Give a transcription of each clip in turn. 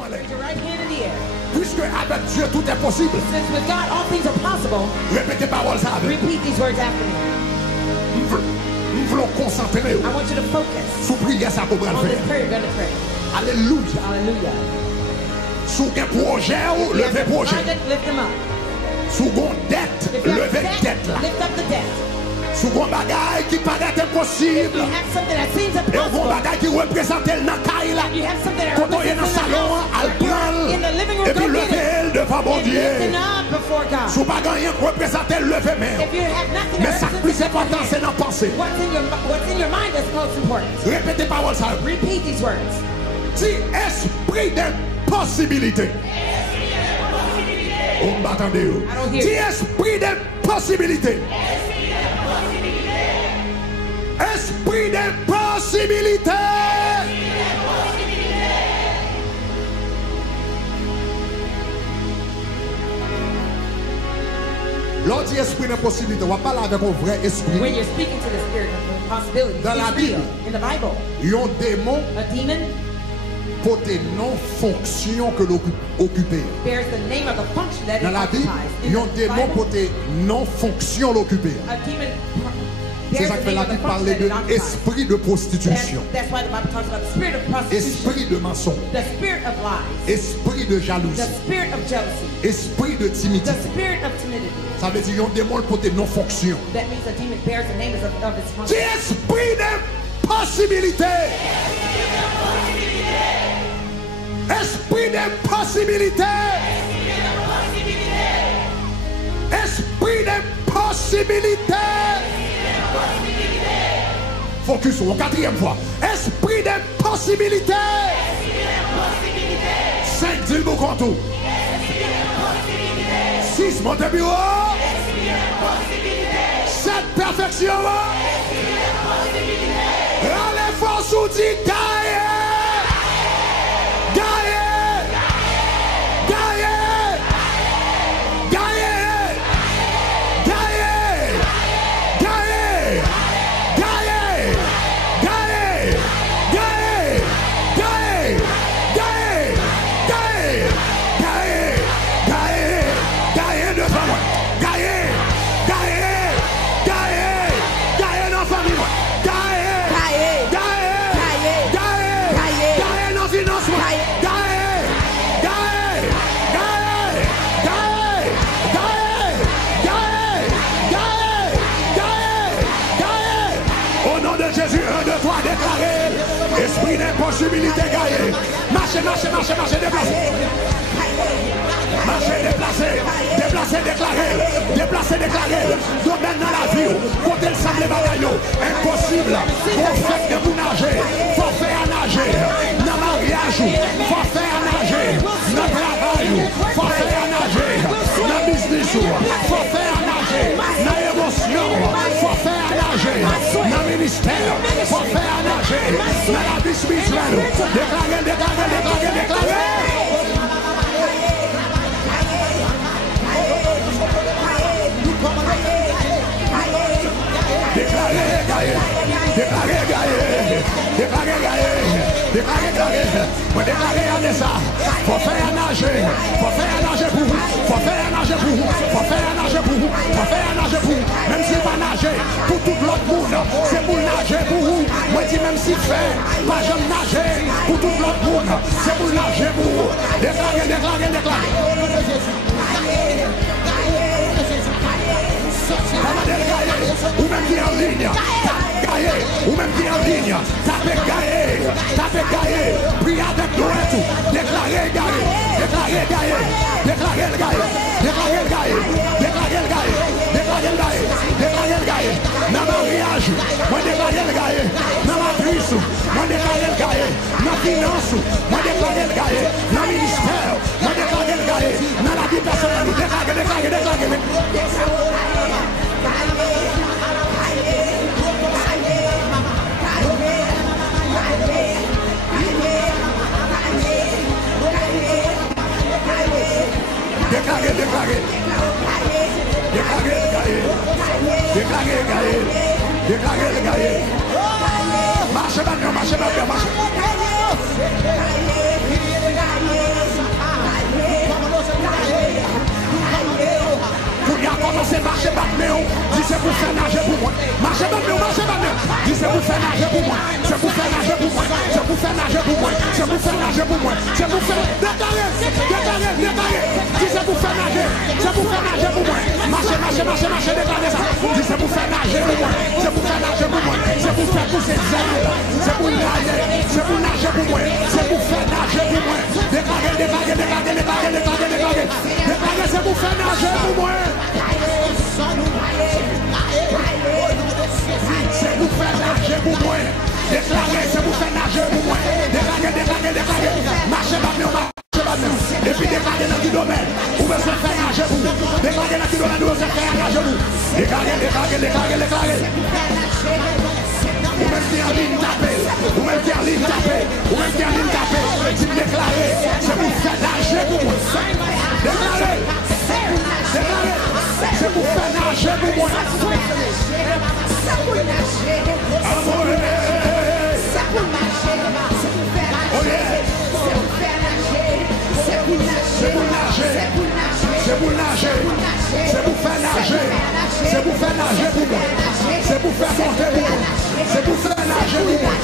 en l'air. Your right hand in the air. Puisque avec Dieu tout est possible. Since with God all things are possible, Répétez parole ça avec. repeat these words after me. Nous voulons concentrer I want you to focus sous prière ça qu'on va le on this faire. prayer you're going to pray. Alléluia. Hallelujah. Sous un projet ou If you have levez a projet. project, lift them up. Sous une dette, If you have levez debt, dette là. lift up the debt. Sous une bagaille qui paraît impossible. You have something that seems Et une impossible. bagaille qui représente le nakaï là. You have something that Quand on est dans le represents in the salon, house. elle You're prend. in the living room, Et puis go get it. lever devant mon And Dieu. lifting up before God. Sous bagaille qui représente lever main. If you have nothing Mais that ça represents plus important c'est d'en penser. what's in your mind that's most important. Répétez parole ça. Repeat these words. Si esprit d'impossibilité. On m'attendait. I don't hear Si you. esprit d'impossibilité. Esprit d'impossibilité. L'on dit esprit d'impossibilité, on va parler avec un vrai esprit. When you're speaking to the spirit of impossibilities, Dans la it's real. Bible. In the Bible, Un démon a demon pour des non-fonctions que l'on occupait. bears the name of the function that it Dans la Bible, occupies. In un the démon Bible, pour des non-fonctions l'occuper. a demon C'est bears ça the que fait name la of the Bible function parler that de it occupies. esprit de prostitution, That's why the Bible talks about the spirit of prostitution, esprit de mensonge, the spirit of lies, esprit de the jalousie, spirit of jealousy, esprit de timidité. the spirit of timidity. Ça veut dire un démon pour des non-fonctions. That means a demon bears the name of its C'est function. esprit d'impossibilité. Esprit d'impossibilité. Esprit d'impossibilité. Focus au quatrième fois. Esprit d'impossibilité. 5, dis le mot contour. 6, montez bureau. 7, perfection. Allez, force ou dit gagne. Gagne. Gagne. Gagne. Gagne. Gagne. Gagne. Gagne. Gagne. Gagne. Gagne. Gagne. Gagne. Gagne. Gagne devant moi. Gagne. Gagne. Gagne. Gagne dans la famille. Gagne. Gagne. Gagne. Gagne. Gagne. Gagne dans le financement. Gagne. Gagne. Gagne. Gagne. Gagne. Gagne. Gagne. Gagne. Au nom de Jésus, 1, 2, 3, déclaré. Esprit d'impossibilité gagne. Marchez, marchez, marchez, marchez, déplacez. Marchez, déplacez. Déplacez, déclaré. Déplacez, déclaré. Domaine dans la vie. Côté le sable bagaille. Impossible. Forfait de vous nager. Forfait à nager. Dans le mariage. Forfait à nager. Dans le travail. Forfait à nager. Dans le business. Forfait à nager. Dans l'émotion. Forfait à nager. Dans le ministère. Forfait à nager. Dans la vie spirituelle. Déclarez, déclarez, déclarez, déclarez. Déclarez, gaillé. Déclarez, gaillé. Déclarez, gaillé. Déclarez, gaillé. Moi, déclarez à ça. Faut faire à nager. Faut faire à nager pour vous. Faut faire à nager pour vous. Faut faire à nager pour vous. Faut faire à nager pour vous. Même s'il va nager pour tout l'autre monde, c'est pour nager pour vous. Moi, dis même s'il fait, pas jamais nager pour tout l'autre monde, c'est pour nager pour vous. Déclarez, déclarez, déclarez. Ou même qui est en ligne, gaillé, ou même qui est en ligne, tapez gaillé, priez avec nous et tout, déclarez gaillé, déclarez gaillé, déclarez le gaillé, déclarez le gaillé, déclarez le gaillé, déclarez le gaillé, déclarez le gaillé, dans le mariage, moi déclarez le gaillé, dans la prise, moi déclarez le gaillé, dans la finance, moi déclarez le gaillé, dans le ministère, moi déclarez le gaillé, dans la vie personnelle, déclarez, déclarez, déclarez. Déclarez, déclarez. Déclarez le gaillé. Déclarez le gaillé. Déclarez le gaillé. Marchez maintenant, marchez maintenant, marchez. marchez pas de néon. Dis c'est pour faire nager pour moi. Marchez pas de néon, marchez pas de néon. Dis c'est pour faire nager pour moi. C'est pour faire nager pour moi. C'est pour faire nager pour moi. C'est pour faire nager pour moi. C'est pour faire déclarer. Dis c'est pour faire nager. C'est pour faire nager pour moi. Marchez, déclarez ça. Dis c'est pour faire nager pour moi. C'est pour faire nager pour moi. C'est pour faire pousser des ailes. C'est pour nager. C'est pour nager pour moi. C'est pour faire nager pour moi. Déclarez. Déclarez, c'est pour faire nager pour moi. C'est pour faire nager pour moi. Déclarez, c'est pour faire nager pour moi. Déclarez. Marchez pas mieux. Et puis déclarez dans du domaine. Où veut se faire nager pour vous. Déclarez dans du domaine où veut se faire nager pour vous. Déclarez. Ou même qui en ligne tapé. Ou même qui en ligne tapé. Si vous déclarez, c'est pour faire nager pour moi. Déclarez. C'est pour faire nager pour moi. C'est pour nager pour moi. C'est pour faire monter pour moi. C'est pour faire nager pour moi.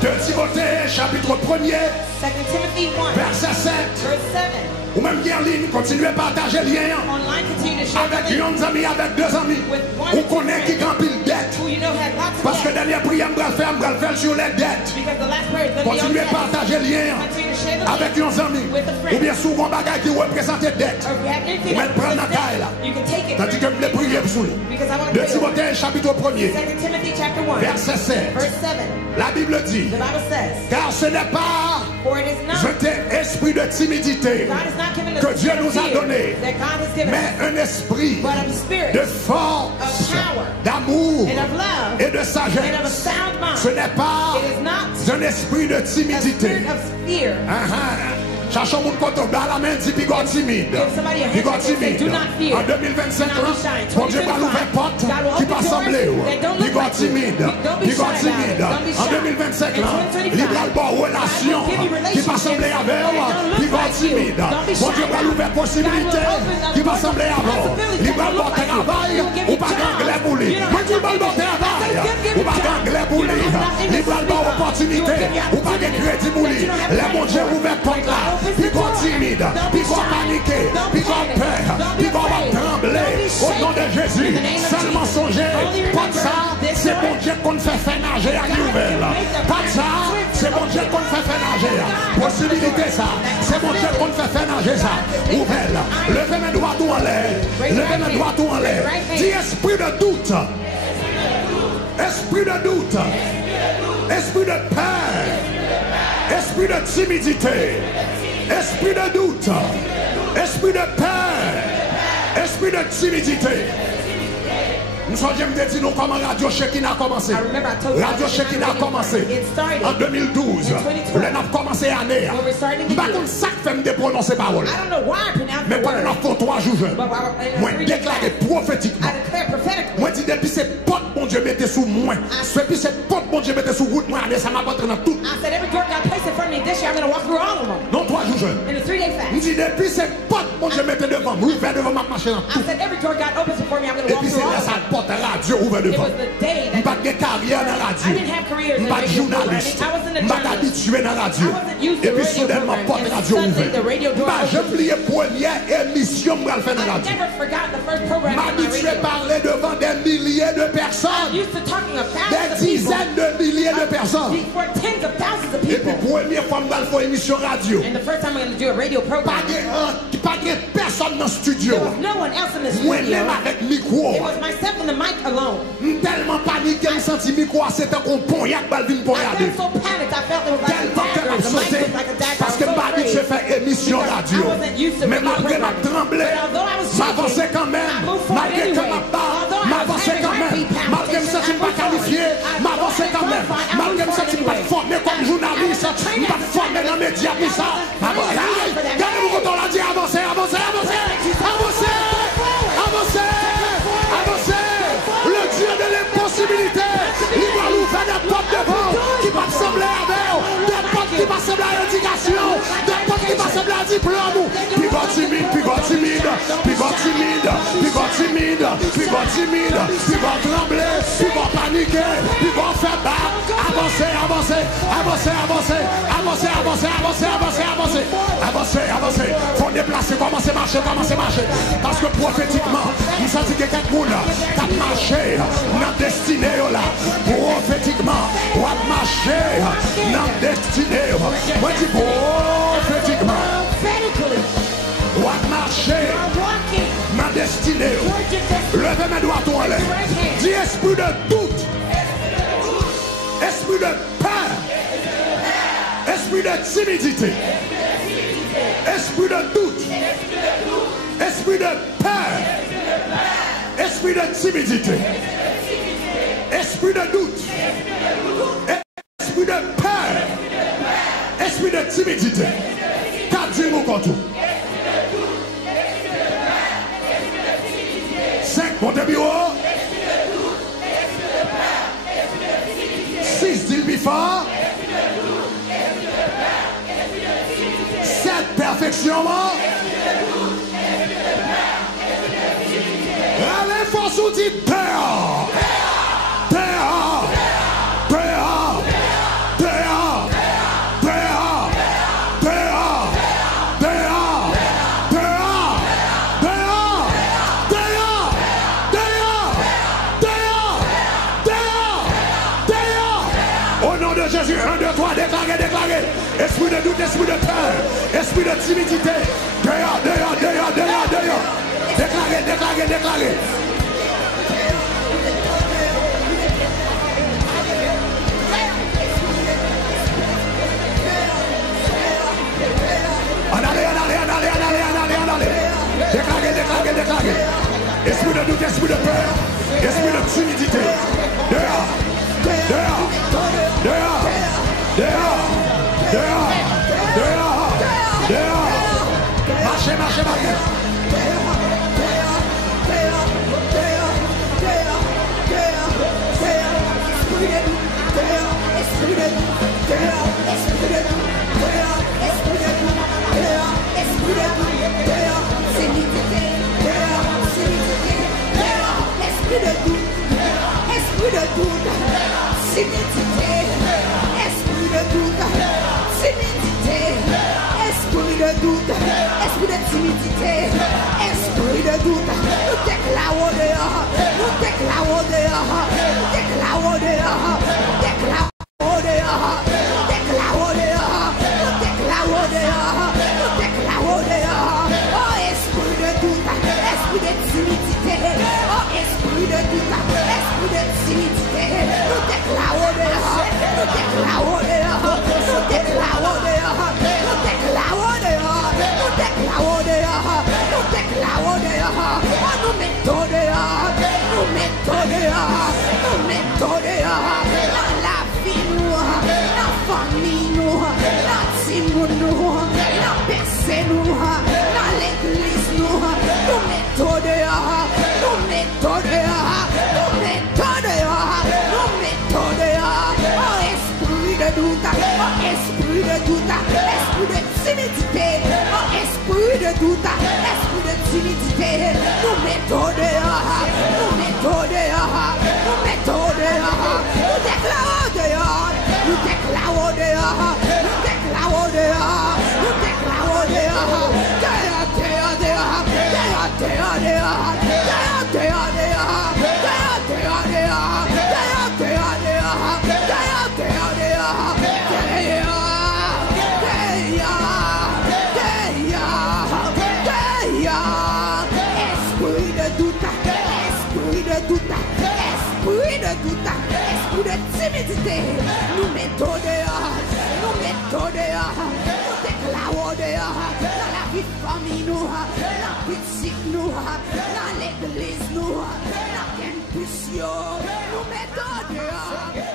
De Timothée, chapitre 1er, verset 7. Ou même qui en ligne, continuez à partager le lien avec un ami, avec deux amis. Ou connaît qui grand pile dette. Parce que dernière prière, je vais faire sur les dettes. Continuez à partager le lien avec un ami. Ou bien souvent, bagage qui représente dette. Ou même prendre la taille là. Tandis que je vais prier pour lui. De Timothée, chapitre 1er, verset 7. La Bible dit, car ce n'est pas un esprit de timidité que Dieu nous a donné, mais un esprit de force, d'amour et de sagesse. Ce n'est pas un esprit de timidité. Cherchons mon côté dans la main dit pigot timide. En 2025, bon Dieu va l'ouvrir porte qui va sembler. Pigot timide. En 2025, il va l'ouvrir relation qui va sembler avec pigot timide. Bon Dieu va l'ouvrir possibilité qui va sembler avec. Il va l'ouvrir travail ou pas gangler pour lui. Bon Dieu va l'ouvrir travail ou pas gangler pour lui. Il va l'ouvrir opportunité ou pas de crédit pour lui. Les bon Dieu ouvert porte là. Puis qu'on timide, puis qu'on paniquer, puis qu'on peur, puis qu'on va trembler au nom de Jésus. Seulement songer, pas de ça, c'est bon Dieu qu'on fait faire nager à nouvelle. Pas de ça, c'est bon Dieu qu'on fait faire nager. Possibilité ça, c'est bon Dieu qu'on fait faire nager ça. Ouvelle, levez mes doigts tout en l'air, Dis esprit de doute, esprit de doute, esprit de peur, esprit de timidité. Esprit de doute, esprit de peur, esprit de timidité. Nous sommes dit nous comment Radio Shekinah a commencé. Radio Shekinah a commencé en 2012. On a commencé l'année. Je ne sais pas ça fait me prononcer parole. Mais pendant 3 jours, moi déclaré prophétiquement. Moi dis depuis c'est pas bon Dieu mettez sous moi. Depuis c'est pas bon Dieu mettez sous route moi ça m'a pas dans tout. Non 3 jours jeune. Je dis depuis c'est pas bon Dieu mettez devant moi, ouvert devant ma machine dans tout. Et puis c'est là ça radio ouvert devant. Je n'ai pas de carrière dans la radio. Je n'ai pas de journaliste. Je n'ai pas d'habitué dans la radio. Et puis soudainement, porte radio ouvert. Je oublié première émission que je faire dans la radio. Je m'habitué à parler devant des milliers de personnes. Des dizaines de milliers de personnes. Et puis première fois que je fais une émission radio. Pas de personne dans le studio. Moi-même avec micro. Tellement paniqué, je senti micro, c'était un ponyac balvin pour regarder. Tellement que je sauté, parce que je suis fait émission radio. Mais malgré ma tremblé, m'avancer quand même, malgré que ma part, m'avancer quand même, malgré que je ne suis pas qualifié, m'avancer quand même. journaliste, nous pas former dans les médias pour ça. Regardez-vous quand on l'a dit, avancez, avancez, avancez, avancez, avancez, avancez. Le Dieu de l'impossibilité, il va nous faire des portes devant qui va sembler à verre, des portes qui vont sembler à l'éducation, des portes qui vont sembler à diplôme. Puis va timide, puis va timide, puis va timide, puis va timide, puis va timide, puis va trembler, puis va paniquer, puis va faire battre. Avancez, avancez, avancez, avancez, avancez, avancez, avancez, avancez, avancez, avancez, avancez. Faut déplacer, commencez à marcher, commencez à marcher. Parce que prophétiquement, nous sentons que quelqu'un qui a marché dans la destinée là. Prophétiquement, on a marché dans la destinée. Moi, je dis prophétiquement. On a marché dans la destinée. Levez mes doigts à l'air. Dis esprit de doute. Esprit de peur. Esprit de timidité. Esprit de doute. Esprit de peur. Esprit de timidité. Esprit de doute. Esprit de peur. Esprit de timidité. Qu'a dit mon compte? 5 pour tes bureaux. 6 dit le fort. 7 perfection. Allez, force ou dit peur. Peur. Peur. Peur. Peur. Peur. Peur. Au nom de Jésus, 1, 2, 3, déclarez, déclarez. Esprit de doute, esprit de peur, esprit de timidité. Dehors, dehors, dehors, dehors, dehors. Déclarez, déclarez, déclarez. Déclarez, déclarez, déclarez. Esprit de doute, esprit de peur, esprit de timidité. Dehors, dehors, dehors, dehors, dehors, dehors, dehors. Marchez, marchez, marchez. Esprit de doute, timidité, esprit de doute, timidité, esprit de doute, esprit de timidité, esprit de doute, nous déclarons dehors, nous déclarons dehors, nous déclarons dehors, nous déclarons dehors, nous déclarons dehors, nous déclarons dehors, nous déclarons dehors, oh esprit de doute, esprit de timidité, oh esprit de doute, esprit de timidité, nous déclarons dehors, nous déclarons dehors, nous déclarons dehors, nous déclarons dehors, nous déclarons dehors, nous déclarons dehors, oh nous mettons dehors, nous mettons dehors, nous mettons dehors, dans la vie nous, dans la famille nous, dans la team nous, dans la personne nous, dans l'église nous, nous mettons dehors, nous mettons dehors, nous mettons dehors, nous mettons dehors, oh esprit de doute, oh esprit de doute, esprit de timidité, oh esprit de doute, esprit de timidité, nous mettons dehors, nous mettons dehors, nous mettons dehors, nous déclarons dehors, nous déclarons dehors, nous déclarons dehors, nous déclarons dehors, dehors, dehors, dehors, dehors, dehors, dehors, dehors, dehors, dehors, dehors, dehors, dehors, dehors, dehors, dehors, dehors, dehors, dehors, esprit de doute, esprit de doute, esprit de doute, esprit de timidité, nous mettons dehors, nous mettons dehors, nous déclarons dehors, dans la vie de famille nous, dans la politique nous, dans l'église nous, dans la campus nous mettons dehors.